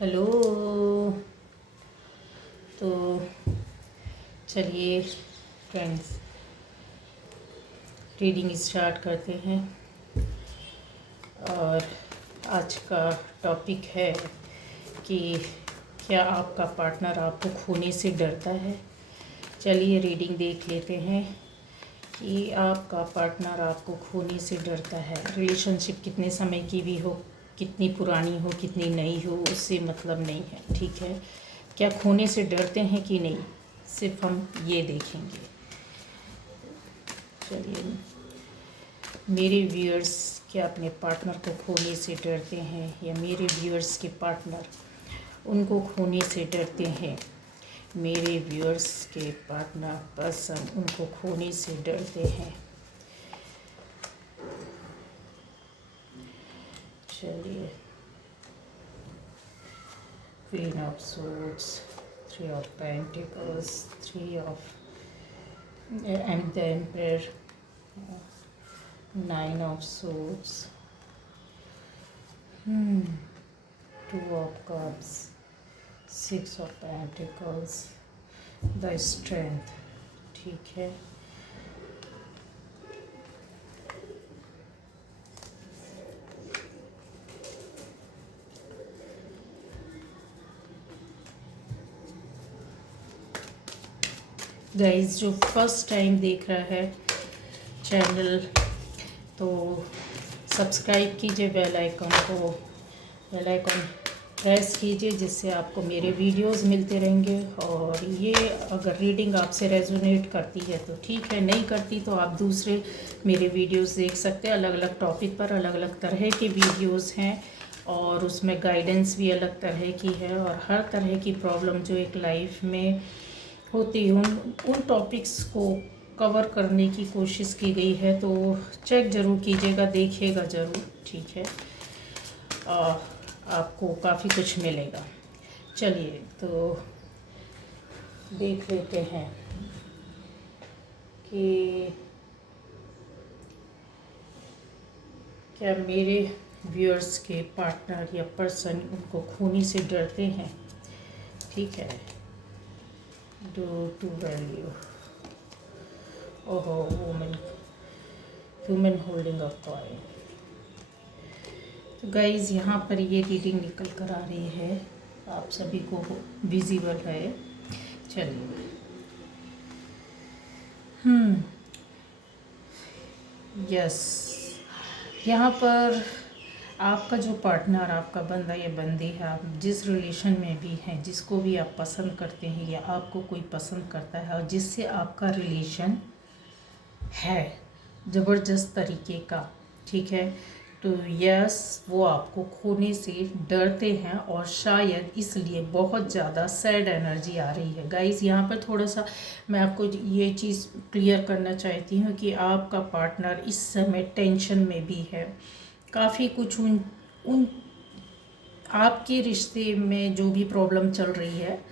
Hello. तो चलिए friends, reading start करते हैं। और आज का टॉपिक है कि क्या आपका पार्टनर आपको खोने से डरता है। चलिए रीडिंग देख लेते हैं कि आपका पार्टनर आपको खोने से डरता है। रिलेशनशिप कितने समय की भी हो, कितनी पुरानी हो, कितनी नई हो, उससे मतलब नहीं है, ठीक है। क्या खोने से डरते हैं कि नहीं, सिर्फ हम ये देखेंगे। चलिए, मेरे व्यूअर्स क्या अपने पार्टनर को खोने से डरते हैं, या मेरे व्यूअर्स के पार्टनर उनको खोने से डरते हैं। मेरे व्यूअर्स के पार्टनर पर्सन उनको खोने से डरते हैं। चलिए, queen of swords, three of pentacles, three of and the emperor, nine of swords, two of cups, six of pentacles, the strength, ठीक है। गाइस, जो फर्स्ट टाइम देख रहा है चैनल, तो सब्सक्राइब कीजिए, बेल आइकन प्रेस कीजिए, जिससे आपको मेरे वीडियोस मिलते रहेंगे। और ये अगर रीडिंग आपसे रेजोनेट करती है तो ठीक है, नहीं करती तो आप दूसरे मेरे वीडियोस देख सकते हैं। अलग अलग टॉपिक पर अलग अलग तरह के वीडियोस हैं, और उसमें गाइडेंस भी अलग तरह की है। और हर तरह की प्रॉब्लम जो एक लाइफ में होती है, उन टॉपिक्स को कवर करने की कोशिश की गई है। तो चेक ज़रूर कीजिएगा, देखिएगा ज़रूर, ठीक है। आपको काफ़ी कुछ मिलेगा। चलिए, तो देख लेते हैं कि क्या मेरे व्यूअर्स के पार्टनर या पर्सन उनको खोने से डरते हैं, ठीक है। डू टू वैल्यू, ओहो, वुमेन होल्डिंग अ कॉइन। तो गाइज़, यहाँ पर ये रीडिंग निकल कर आ रही है, आप सभी को विजिबल है। चलिए, यस, यहाँ पर आपका जो पार्टनर, आपका बंदा या बंदी है, आप जिस रिलेशन में भी हैं, जिसको भी आप पसंद करते हैं या आपको कोई पसंद करता है, और जिससे आपका रिलेशन है ज़बरदस्त तरीके का, ठीक है, तो यस, वो आपको खोने से डरते हैं। और शायद इसलिए बहुत ज़्यादा सैड एनर्जी आ रही है। गाइज़, यहाँ पर थोड़ा सा मैं आपको ये चीज़ क्लियर करना चाहती हूँ कि आपका पार्टनर इस समय टेंशन में भी है। काफ़ी कुछ उन आपके रिश्ते में जो भी प्रॉब्लम चल रही है,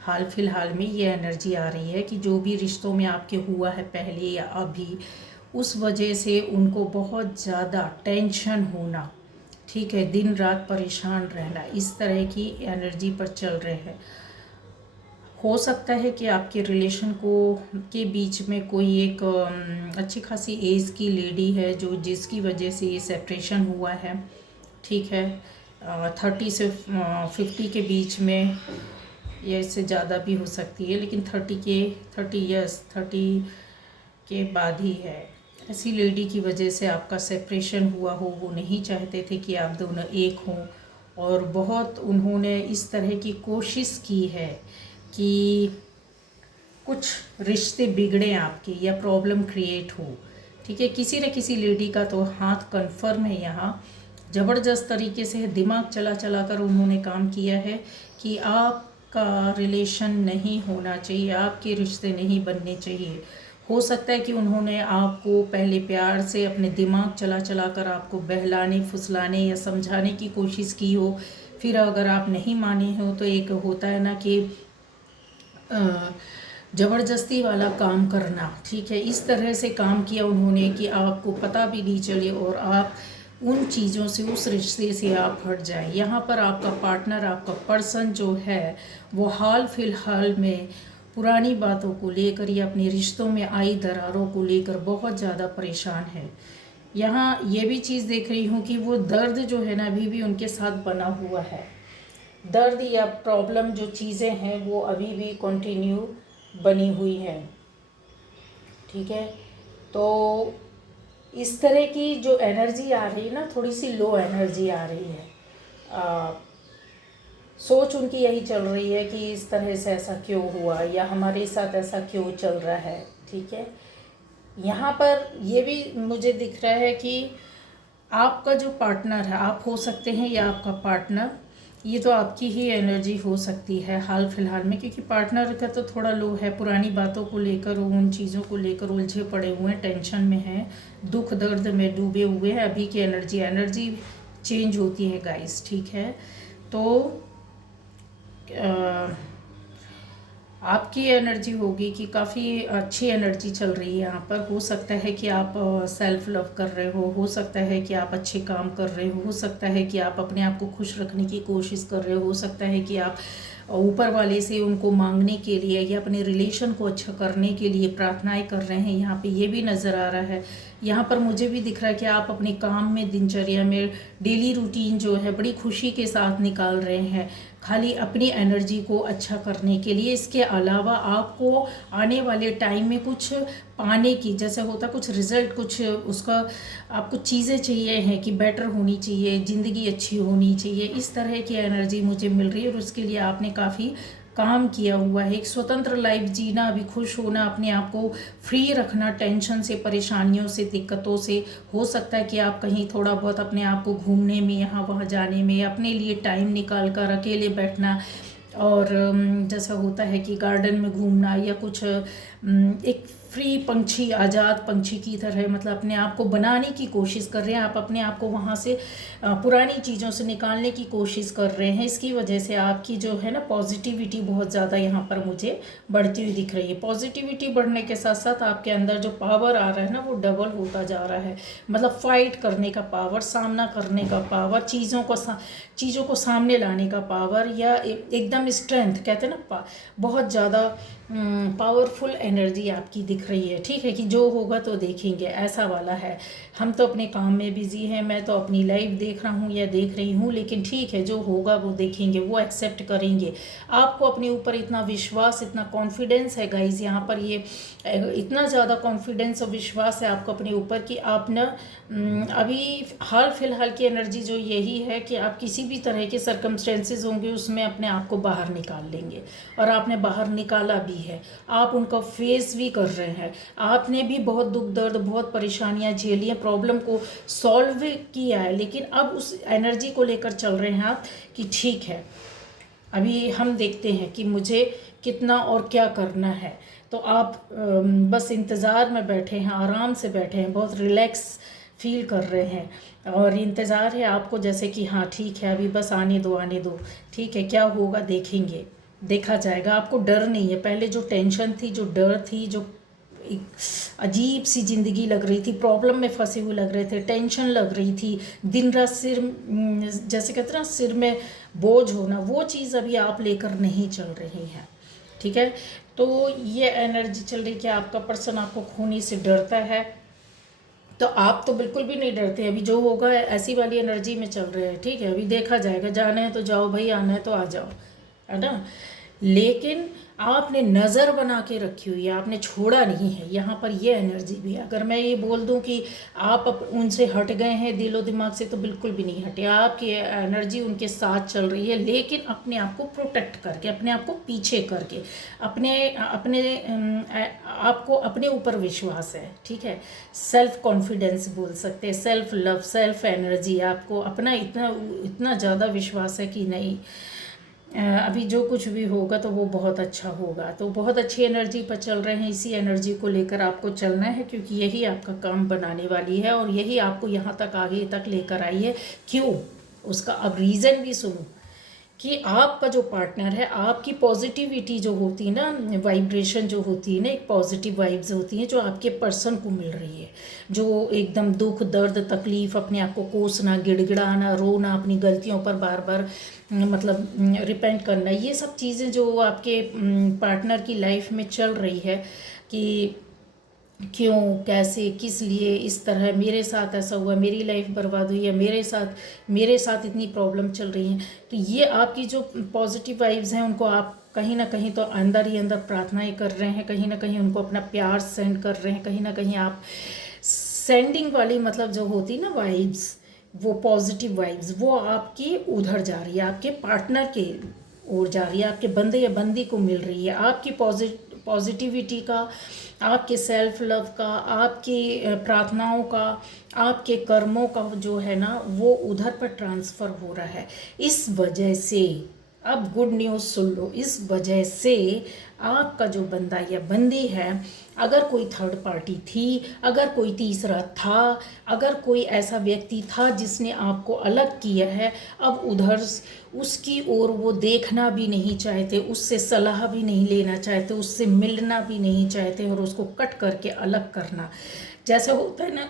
हाल फिलहाल में ये एनर्जी आ रही है कि जो भी रिश्तों में आपके हुआ है पहले या अभी, उस वजह से उनको बहुत ज़्यादा टेंशन होना, ठीक है, दिन रात परेशान रहना, इस तरह की एनर्जी पर चल रहे हैं। हो सकता है कि आपके रिलेशन को के बीच में कोई एक अच्छी खासी एज की लेडी है, जो जिसकी वजह से ये सेपरेशन हुआ है, ठीक है। 30 से 50 के बीच में, या इससे ज़्यादा भी हो सकती है, लेकिन 30 के बाद ही है। ऐसी लेडी की वजह से आपका सेपरेशन हुआ हो, वो नहीं चाहते थे कि आप दोनों एक हों। और बहुत उन्होंने इस तरह की कोशिश की है कि कुछ रिश्ते बिगड़े आपके, या प्रॉब्लम क्रिएट हो, ठीक है। किसी न किसी लेडी का तो हाथ कन्फर्म है यहाँ। ज़बरदस्त तरीके से दिमाग चला चला कर उन्होंने काम किया है कि आपका रिलेशन नहीं होना चाहिए, आपके रिश्ते नहीं बनने चाहिए। हो सकता है कि उन्होंने आपको पहले प्यार से अपने दिमाग चला चला कर आपको बहलाने, फुसलाने या समझाने की कोशिश की हो। फिर अगर आप नहीं माने हो, तो एक होता है ना कि ज़बरदस्ती वाला काम करना, ठीक है। इस तरह से काम किया उन्होंने कि आपको पता भी नहीं चले, और आप उन चीज़ों से, उस रिश्ते से आप हट जाएं। यहाँ पर आपका पार्टनर, आपका पर्सन जो है वो हाल फिलहाल में पुरानी बातों को लेकर या अपने रिश्तों में आई दरारों को लेकर बहुत ज़्यादा परेशान है। यहाँ ये भी चीज़ देख रही हूँ कि वो दर्द जो है ना अभी भी उनके साथ बना हुआ है। दर्द या प्रॉब्लम जो चीज़ें हैं वो अभी भी कंटिन्यू बनी हुई हैं। ठीक है, तो इस तरह की जो एनर्जी आ रही है ना, थोड़ी सी लो एनर्जी आ रही है। सोच उनकी यही चल रही है कि इस तरह से ऐसा क्यों हुआ या हमारे साथ ऐसा क्यों चल रहा है। ठीक है, यहाँ पर ये भी मुझे दिख रहा है कि आपका जो पार्टनर है, आप हो सकते हैं या आपका पार्टनर, ये तो आपकी ही एनर्जी हो सकती है हाल फिलहाल में, क्योंकि पार्टनर का तो थोड़ा लो है, पुरानी बातों को लेकर, उन चीज़ों को लेकर उलझे पड़े हुए हैं, टेंशन में हैं, दुख दर्द में डूबे हुए हैं। अभी की एनर्जी चेंज होती है गाइस। ठीक है, तो आपकी एनर्जी होगी कि काफ़ी अच्छी एनर्जी चल रही है यहाँ पर। हो सकता है कि आप सेल्फ लव कर रहे हो सकता है कि आप अच्छे काम कर रहे हो सकता है कि आप अपने आप को खुश रखने की कोशिश कर रहे हो सकता है कि आप ऊपर वाले से उनको मांगने के लिए या अपने रिलेशन को अच्छा करने के लिए प्रार्थनाएं कर रहे हैं। यहाँ पे ये भी नज़र आ रहा है। यहाँ पर मुझे भी दिख रहा है कि आप अपने काम में, दिनचर्या में, डेली रूटीन जो है बड़ी खुशी के साथ निकाल रहे हैं, खाली अपनी एनर्जी को अच्छा करने के लिए। इसके अलावा आपको आने वाले टाइम में कुछ पाने की, जैसे होता कुछ रिजल्ट, कुछ उसका आपको चीज़ें चाहिए हैं कि बेटर होनी चाहिए, ज़िंदगी अच्छी होनी चाहिए, इस तरह की एनर्जी मुझे मिल रही है। और उसके लिए आपने काफ़ी काम किया हुआ है। एक स्वतंत्र लाइफ जीना, अभी खुश होना, अपने आप को फ्री रखना टेंशन से, परेशानियों से, दिक्कतों से। हो सकता है कि आप कहीं थोड़ा बहुत अपने आप को घूमने में, यहाँ वहाँ जाने में, अपने लिए टाइम निकाल कर अकेले बैठना, और जैसा होता है कि गार्डन में घूमना या कुछ एक फ्री पंछी, आज़ाद पंछी की तरह, मतलब अपने आप को बनाने की कोशिश कर रहे हैं आप, अपने आप को वहाँ से पुरानी चीज़ों से निकालने की कोशिश कर रहे हैं। इसकी वजह से आपकी जो है ना पॉजिटिविटी बहुत ज़्यादा यहाँ पर मुझे बढ़ती हुई दिख रही है। पॉजिटिविटी बढ़ने के साथ साथ आपके अंदर जो पावर आ रहा है ना वो डबल होता जा रहा है। मतलब फाइट करने का पावर, सामना करने का पावर, चीज़ों को सामने लाने का पावर, या एकदम स्ट्रेंथ कहते हैं ना, बहुत ज़्यादा पावरफुल एनर्जी आपकी दिख रही है। ठीक है, कि जो होगा तो देखेंगे, ऐसा वाला है। हम तो अपने काम में बिज़ी हैं, मैं तो अपनी लाइफ देख रहा हूँ या देख रही हूँ, लेकिन ठीक है, जो होगा वो देखेंगे, वो एक्सेप्ट करेंगे। आपको अपने ऊपर इतना विश्वास, इतना कॉन्फिडेंस है गाइज, यहाँ पर ये इतना ज़्यादा कॉन्फिडेंस और विश्वास है आपको अपने ऊपर कि आप ना अभी हाल फिलहाल की एनर्जी जो यही है कि आप किसी भी तरह के सर्कमस्टेंसेस होंगे उसमें अपने आप को बाहर निकाल लेंगे, और आपने बाहर निकाला भी है। आप उनका फेस भी कर रहे हैं। आपने भी बहुत दुख दर्द, बहुत परेशानियां झेली हैं, प्रॉब्लम को सॉल्व किया है, लेकिन अब उस एनर्जी को लेकर चल रहे हैं आप कि ठीक है, अभी हम देखते हैं कि मुझे कितना और क्या करना है। तो आप बस इंतज़ार में बैठे हैं, आराम से बैठे हैं, बहुत रिलैक्स फील कर रहे हैं, और इंतज़ार है आपको, जैसे कि हाँ ठीक है, अभी बस आने दो, ठीक है, क्या होगा देखेंगे, देखा जाएगा। आपको डर नहीं है। पहले जो टेंशन थी, जो डर थी, जो एक अजीब सी ज़िंदगी लग रही थी, प्रॉब्लम में फंसे हुए लग रहे थे, टेंशन लग रही थी, दिन रात सिर, जैसे कहते हैं ना सिर में बोझ होना, वो चीज़ अभी आप लेकर नहीं चल रही हैं। ठीक है, तो ये एनर्जी चल रही कि आपका पर्सन आपको खोने से डरता है, तो आप तो बिल्कुल भी नहीं डरते। अभी जो होगा ऐसी वाली एनर्जी में चल रहे हैं। ठीक है, अभी देखा जाएगा, जाना है तो जाओ भाई, आना है तो आ जाओ, है ना। लेकिन आपने नज़र बना के रखी हुई है, आपने छोड़ा नहीं है। यहाँ पर ये एनर्जी भी है। अगर मैं ये बोल दूँ कि आप उनसे हट गए हैं दिलो दिमाग से, तो बिल्कुल भी नहीं हटे। आपकी एनर्जी उनके साथ चल रही है, लेकिन अपने आप को प्रोटेक्ट करके, अपने आप को पीछे करके, अपने अपने आपको अपने ऊपर विश्वास है। ठीक है, सेल्फ कॉन्फिडेंस बोल सकते हैं, सेल्फ लव, सेल्फ एनर्जी, आपको अपना इतना ज़्यादा विश्वास है कि नहीं, अभी जो कुछ भी होगा तो वो बहुत अच्छा होगा। तो बहुत अच्छी एनर्जी पर चल रहे हैं, इसी एनर्जी को लेकर आपको चलना है, क्योंकि यही आपका काम बनाने वाली है, और यही आपको यहाँ तक, आगे तक लेकर आई है। क्यों, उसका अब रीज़न भी सुनो कि आपका जो पार्टनर है, आपकी पॉजिटिविटी जो होती है ना, वाइब्रेशन जो होती है ना, एक पॉजिटिव वाइब्स होती हैं जो आपके पर्सन को मिल रही है, जो एकदम दुख दर्द तकलीफ़, अपने आप को कोसना, गिड़गिड़ाना, रोना, अपनी गलतियों पर बार बार मतलब रिपेंट करना, ये सब चीज़ें जो आपके पार्टनर की लाइफ में चल रही है कि क्यों, कैसे, किस लिए इस तरह मेरे साथ ऐसा हुआ, मेरी लाइफ बर्बाद हुई है, मेरे साथ इतनी प्रॉब्लम चल रही हैं, तो ये आपकी जो पॉजिटिव वाइब्स हैं उनको आप कहीं ना कहीं तो अंदर ही अंदर प्रार्थनाएं कर रहे हैं, कहीं ना कहीं उनको अपना प्यार सेंड कर रहे हैं, कहीं ना कहीं आप सेंडिंग वाली मतलब जो होती ना वाइब्स, वो पॉजिटिव वाइब्स वो आपकी उधर जा रही है, आपके पार्टनर के ओर जा रही है, आपके बंदे या बंदी को मिल रही है, आपकी पॉजिटिविटी का, आपके सेल्फ लव का, आपकी प्रार्थनाओं का, आपके कर्मों का जो है ना वो उधर पर ट्रांसफ़र हो रहा है। इस वजह से अब गुड न्यूज़ सुन लो, इस वजह से आपका जो बंदा या बंदी है, अगर कोई थर्ड पार्टी थी, अगर कोई तीसरा था, अगर कोई ऐसा व्यक्ति था जिसने आपको अलग किया है, अब उधर उसकी ओर वो देखना भी नहीं चाहते, उससे सलाह भी नहीं लेना चाहते, उससे मिलना भी नहीं चाहते और उसको कट करके अलग करना। जैसे होता है ना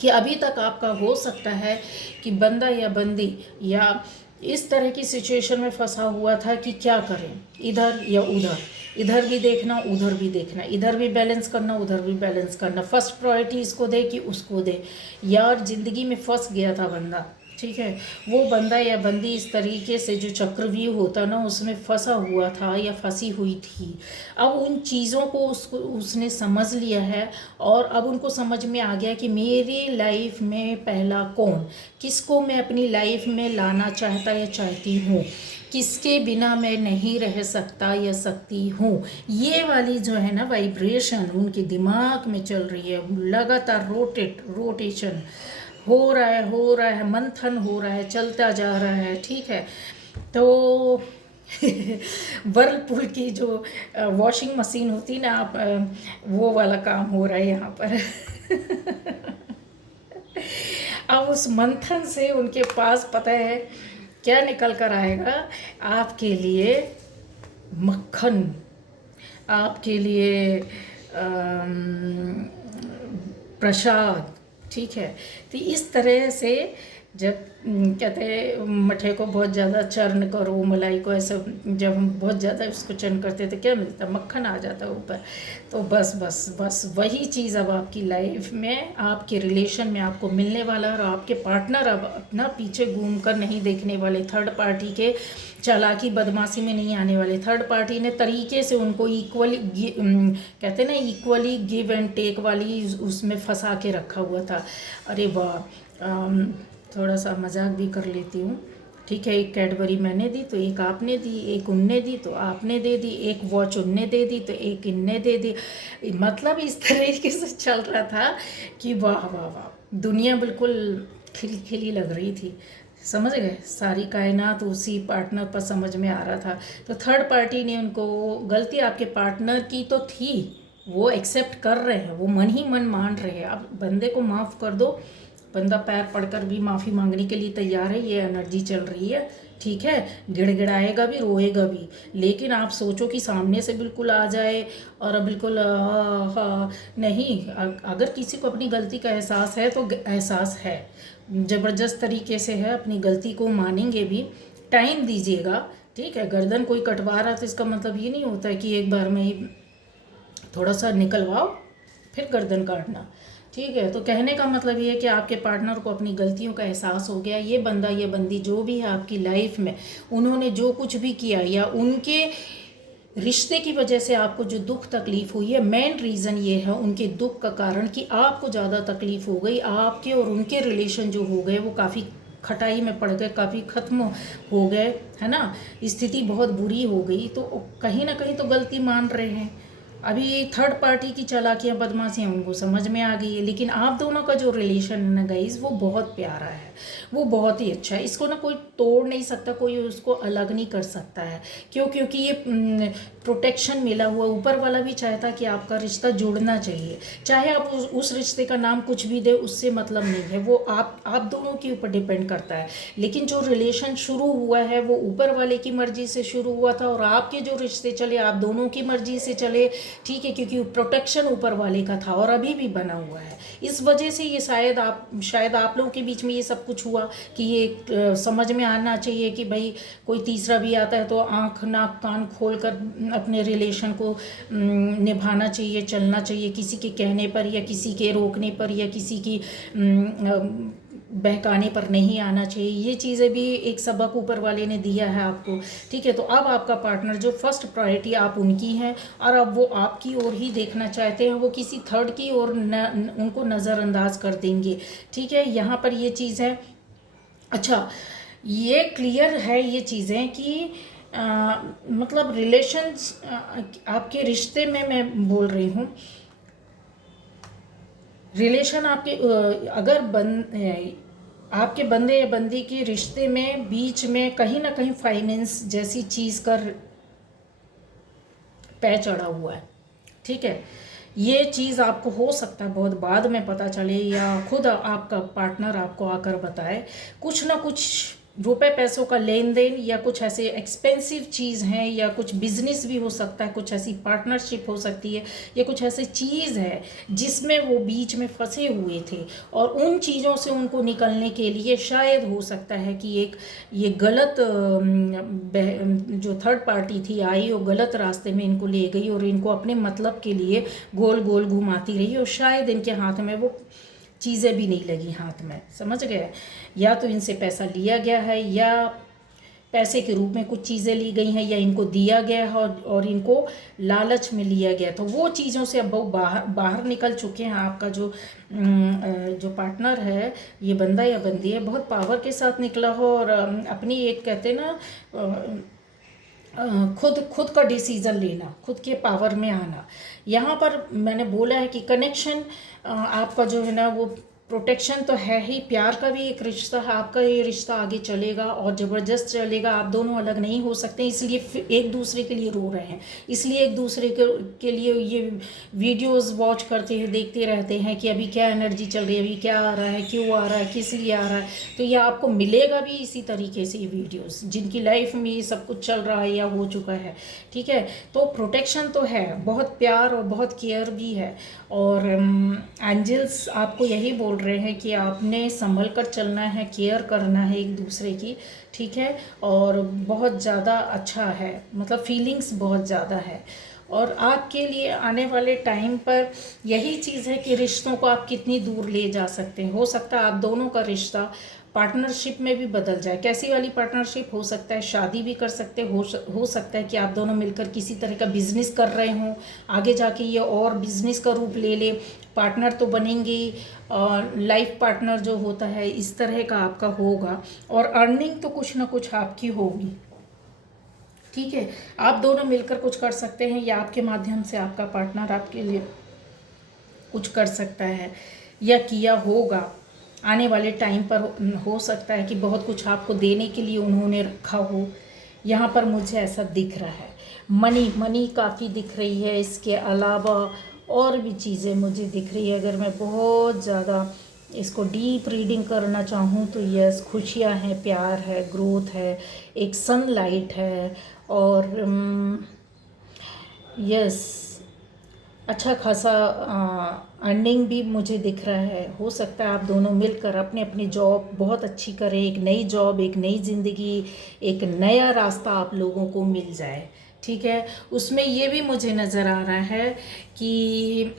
कि अभी तक आपका हो सकता है कि बंदा या बंदी या इस तरह की सिचुएशन में फंसा हुआ था कि क्या करें, इधर या उधर, इधर भी देखना उधर भी देखना, इधर भी बैलेंस करना उधर भी बैलेंस करना, फर्स्ट प्रायोरिटी इसको दे कि उसको दे। यार ज़िंदगी में फंस गया था बंदा, ठीक है, वो बंदा या बंदी इस तरीके से जो चक्रव्यूह होता ना उसमें फंसा हुआ था या फंसी हुई थी। अब उन चीज़ों को उसने समझ लिया है और अब उनको समझ में आ गया कि मेरी लाइफ में पहला कौन, किसको मैं अपनी लाइफ में लाना चाहता या चाहती हूँ, किसके बिना मैं नहीं रह सकता या सकती हूँ। ये वाली जो है ना वाइब्रेशन उनके दिमाग में चल रही है, लगातार रोटेशन हो रहा है, मंथन हो रहा है, चलता जा रहा है, ठीक है। तो वर्लपूल की जो वॉशिंग मशीन होती ना आप, वो वाला काम हो रहा है यहाँ पर। अब उस मंथन से उनके पास पता है क्या निकल कर आएगा, आपके लिए मक्खन, आपके लिए प्रसाद, ठीक है। तो इस तरह से जब कहते हैं मठे को बहुत ज़्यादा चर्न करो, मलाई को ऐसा जब हम बहुत ज़्यादा उसको चर्न करते तो क्या मिलता, मक्खन आ जाता है ऊपर। तो बस बस बस वही चीज़ अब आपकी लाइफ में, आपके रिलेशन में आपको मिलने वाला है। और आपके पार्टनर अब अपना पीछे घूम कर नहीं देखने वाले, थर्ड पार्टी के चालाकी बदमाशी में नहीं आने वाले। थर्ड पार्टी ने तरीके से उनको इक्वली कहते ना इक्वली गिव एंड टेक वाली उसमें फंसा के रखा हुआ था। अरे वाह, थोड़ा सा मजाक भी कर लेती हूँ, ठीक है। एक कैडबरी मैंने दी तो एक आपने दी, एक उनने दी तो आपने दे दी, एक वॉच उनने दे दी तो एक इनने दे दी। मतलब इस तरीके से चल रहा था कि वाह वाह वाह, दुनिया बिल्कुल खिली खिली लग रही थी, समझ गए। सारी कायनात उसी पार्टनर पर समझ में आ रहा था। तो थर्ड पार्टी ने उनको, गलती आपके पार्टनर की तो थी, वो एक्सेप्ट कर रहे हैं, वो मन ही मन मान रहे हैं। अब बंदे को माफ़ कर दो, बंदा पैर पड़कर भी माफ़ी मांगने के लिए तैयार है, ये एनर्जी चल रही है, ठीक है। गिड़गिड़ाएगा भी, रोएगा भी, लेकिन आप सोचो कि सामने से बिल्कुल आ जाए और बिल्कुल नहीं। अगर किसी को अपनी गलती का एहसास है तो एहसास है, ज़बरदस्त तरीके से है, अपनी गलती को मानेंगे भी, टाइम दीजिएगा, ठीक है। गर्दन कोई कटवा रहा तो इसका मतलब ये नहीं होता है कि एक बार में ही थोड़ा सा निकलवाओ फिर गर्दन काटना, ठीक है। तो कहने का मतलब ये है कि आपके पार्टनर को अपनी गलतियों का एहसास हो गया। ये बंदा ये बंदी जो भी है आपकी लाइफ में, उन्होंने जो कुछ भी किया या उनके रिश्ते की वजह से आपको जो दुख तकलीफ़ हुई है, मेन रीज़न ये है उनके दुख का कारण कि आपको ज़्यादा तकलीफ़ हो गई, आपके और उनके रिलेशन जो हो गए वो काफ़ी खटाई में पड़ गए, काफ़ी ख़त्म हो गए, है ना। स्थिति बहुत बुरी हो गई, तो कहीं ना कहीं तो गलती मान रहे हैं। अभी थर्ड पार्टी की चालाकियाँ बदमाशियाँ उनको समझ में आ गई है, लेकिन आप दोनों का जो रिलेशन है ना गाइस, वो बहुत प्यारा है, वो बहुत ही अच्छा है। इसको ना कोई तोड़ नहीं सकता, कोई उसको अलग नहीं कर सकता है। क्यों? क्योंकि ये प्रोटेक्शन मिला हुआ, ऊपर वाला भी चाहता कि आपका रिश्ता जुड़ना चाहिए। चाहे आप उस रिश्ते का नाम कुछ भी दे, उससे मतलब नहीं है, वो आप दोनों के ऊपर डिपेंड करता है। लेकिन जो रिलेशन शुरू हुआ है वो ऊपर वाले की मर्जी से शुरू हुआ था, और आपके जो रिश्ते चले आप दोनों की मर्जी से चले, ठीक है, क्योंकि प्रोटेक्शन ऊपर वाले का था और अभी भी बना हुआ है। इस वजह से ये शायद आप लोगों के बीच में ये सब कुछ हुआ कि ये समझ में आना चाहिए कि भाई कोई तीसरा भी आता है तो आँख नाक कान खोल कर अपने रिलेशन को निभाना चाहिए, चलना चाहिए, किसी के कहने पर या किसी के रोकने पर या किसी की बहकाने पर नहीं आना चाहिए। ये चीज़ें भी एक सबक ऊपर वाले ने दिया है आपको, ठीक है। तो अब आपका पार्टनर जो फर्स्ट प्रायोरिटी आप उनकी हैं, और अब वो आपकी ओर ही देखना चाहते हैं, वो किसी थर्ड की ओर उनको नज़रअंदाज कर देंगे, ठीक है। यहाँ पर ये चीज़ है। अच्छा, ये क्लियर है ये चीज़ें कि मतलब रिलेशंस आपके रिश्ते में मैं बोल रही हूँ, रिलेशन आपके अगर आपके बंदे या बंदी के रिश्ते में बीच में कहीं ना कहीं फाइनेंस जैसी चीज़ का पै चढ़ा हुआ है, ठीक है। ये चीज़ आपको हो सकता है बहुत बाद में पता चले, या खुद आपका पार्टनर आपको आकर बताए। कुछ ना कुछ रुपए पैसों का लेन देन, या कुछ ऐसे एक्सपेंसिव चीज़ हैं, या कुछ बिजनेस भी हो सकता है, कुछ ऐसी पार्टनरशिप हो सकती है, या कुछ ऐसी चीज़ है जिसमें वो बीच में फंसे हुए थे, और उन चीज़ों से उनको निकलने के लिए शायद हो सकता है कि एक ये गलत जो थर्ड पार्टी थी आई और गलत रास्ते में इनको ले गई, और इनको अपने मतलब के लिए गोल गोल घुमाती रही, और शायद इनके हाथ में वो चीज़ें भी नहीं लगी हाथ में, समझ गए। या तो इनसे पैसा लिया गया है, या पैसे के रूप में कुछ चीज़ें ली गई हैं, या इनको दिया गया है और इनको लालच में लिया गया। तो वो चीज़ों से अब वो बाहर निकल चुके हैं। आपका जो पार्टनर है, ये बंदा या बंदी है, बहुत पावर के साथ निकला हो, और अपनी एक कहते ना खुद का डिसीज़न लेना, खुद के पावर में आना। यहाँ पर मैंने बोला है कि कनेक्शन आपका जो है ना वो प्रोटेक्शन तो है ही, प्यार का भी एक रिश्ता है। आपका ये रिश्ता आगे चलेगा और ज़बरदस्त चलेगा, आप दोनों अलग नहीं हो सकते, इसलिए एक दूसरे के लिए रो रहे हैं, इसलिए एक दूसरे के लिए ये वीडियोस वॉच करते हैं, देखते रहते हैं कि अभी क्या एनर्जी चल रही है, अभी क्या आ रहा है, क्यों आ रहा है, किस लिए आ रहा है। तो ये आपको मिलेगा भी इसी तरीके से, ये वीडियोस जिनकी लाइफ में ये सब कुछ चल रहा है या हो चुका है, ठीक है। तो प्रोटेक्शन तो है, बहुत प्यार और बहुत केयर भी है, और एंजल्स आपको यही बोल रहे हैं कि आपने संभल कर चलना है, केयर करना है एक दूसरे की, ठीक है। और बहुत ज़्यादा अच्छा है, मतलब फीलिंग्स बहुत ज़्यादा है, और आपके लिए आने वाले टाइम पर यही चीज़ है कि रिश्तों को आप कितनी दूर ले जा सकते हैं। हो सकता है आप दोनों का रिश्ता पार्टनरशिप में भी बदल जाए। कैसी वाली पार्टनरशिप? हो सकता है शादी भी कर सकते हो सकता है कि आप दोनों मिलकर किसी तरह का बिजनेस कर रहे हों, आगे जाके ये और बिजनेस का रूप ले ले। पार्टनर तो बनेंगे, और लाइफ पार्टनर जो होता है इस तरह का आपका होगा, और अर्निंग तो कुछ ना कुछ आपकी होगी, ठीक है। आप दोनों मिलकर कुछ कर सकते हैं, या आपके माध्यम से आपका पार्टनर आपके लिए कुछ कर सकता है या किया होगा। आने वाले टाइम पर हो सकता है कि बहुत कुछ आपको देने के लिए उन्होंने रखा हो। यहाँ पर मुझे ऐसा दिख रहा है, मनी काफ़ी दिख रही है। इसके अलावा और भी चीज़ें मुझे दिख रही है। अगर मैं बहुत ज़्यादा इसको डीप रीडिंग करना चाहूँ तो यस, खुशियाँ हैं, प्यार है, ग्रोथ है, एक सनलाइट है, और यस अच्छा खासा अर्निंग भी मुझे दिख रहा है। हो सकता है आप दोनों मिलकर अपने अपनी जॉब बहुत अच्छी करें, एक नई जॉब, एक नई ज़िंदगी, एक नया रास्ता आप लोगों को मिल जाए, ठीक है। उसमें ये भी मुझे नज़र आ रहा है कि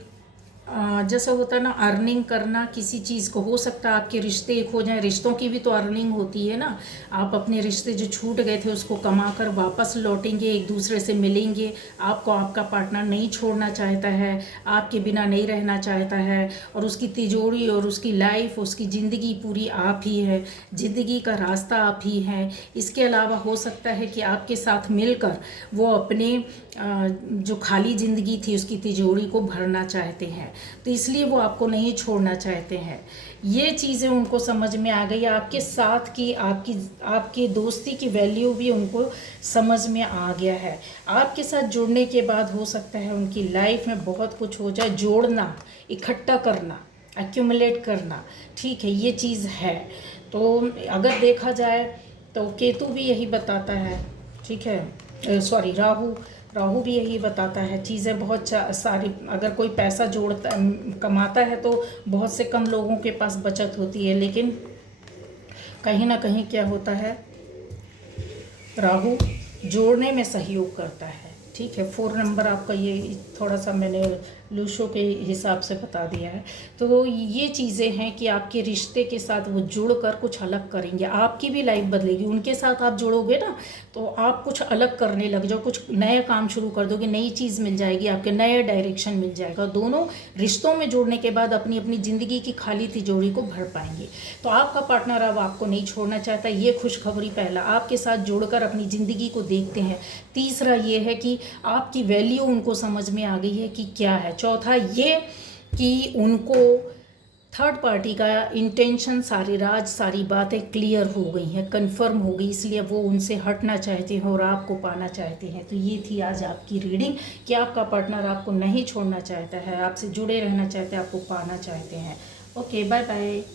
जैसा होता है ना, अर्निंग करना किसी चीज़ को, हो सकता है आपके रिश्ते एक हो जाएं। रिश्तों की भी तो अर्निंग होती है ना। आप अपने रिश्ते जो छूट गए थे उसको कमा कर वापस लौटेंगे, एक दूसरे से मिलेंगे। आपको आपका पार्टनर नहीं छोड़ना चाहता है, आपके बिना नहीं रहना चाहता है, और उसकी तिजोरी और उसकी लाइफ, उसकी ज़िंदगी पूरी आप ही है, ज़िंदगी का रास्ता आप ही है। इसके अलावा हो सकता है कि आपके साथ मिलकर वो अपने जो खाली ज़िंदगी थी उसकी तिजोरी को भरना चाहते हैं। तो इसलिए वो आपको नहीं छोड़ना चाहते हैं। ये चीज़ें उनको समझ में आ गई, आपके साथ की आपकी दोस्ती की वैल्यू भी उनको समझ में आ गया है। आपके साथ जुड़ने के बाद हो सकता है उनकी लाइफ में बहुत कुछ हो जाए। जोड़ना, इकट्ठा करना, एक्यूमुलेट करना, ठीक है, ये चीज़ है। तो अगर देखा जाए तो केतु भी यही बताता है, ठीक है, सॉरी राहु भी यही बताता है। चीज़ें बहुत सारी, अगर कोई पैसा कमाता है तो बहुत से कम लोगों के पास बचत होती है, लेकिन कहीं ना कहीं क्या होता है, राहु जोड़ने में सहयोग करता है, ठीक है। 4 नंबर आपका, ये थोड़ा सा मैंने लूशो के हिसाब से बता दिया है। तो ये चीज़ें हैं कि आपके रिश्ते के साथ वो जुड़कर कुछ अलग करेंगे, आपकी भी लाइफ बदलेगी। उनके साथ आप जुड़ोगे ना तो आप कुछ अलग करने लग जाओ, कुछ नया काम शुरू कर दोगे, नई चीज़ मिल जाएगी, आपके नए डायरेक्शन मिल जाएगा। दोनों रिश्तों में जुड़ने के बाद अपनी अपनी ज़िंदगी की खाली तिजोरी को भर पाएंगे। तो आपका पार्टनर अब आपको नहीं छोड़ना चाहता, ये खुशखबरी पहला, आपके साथ जुड़कर अपनी ज़िंदगी को देखते हैं। तीसरा ये है कि आपकी वैल्यू उनको समझ में आ गई है कि क्या है। चौथा ये कि उनको थर्ड पार्टी का इंटेंशन, सारी राज, सारी बातें क्लियर हो गई हैं, कंफर्म हो गई, इसलिए वो उनसे हटना चाहते हैं और आपको पाना चाहते हैं। तो ये थी आज आपकी रीडिंग कि आपका पार्टनर आपको नहीं छोड़ना चाहता है, आपसे जुड़े रहना चाहते हैं, आपको पाना चाहते हैं। Okay, bye bye.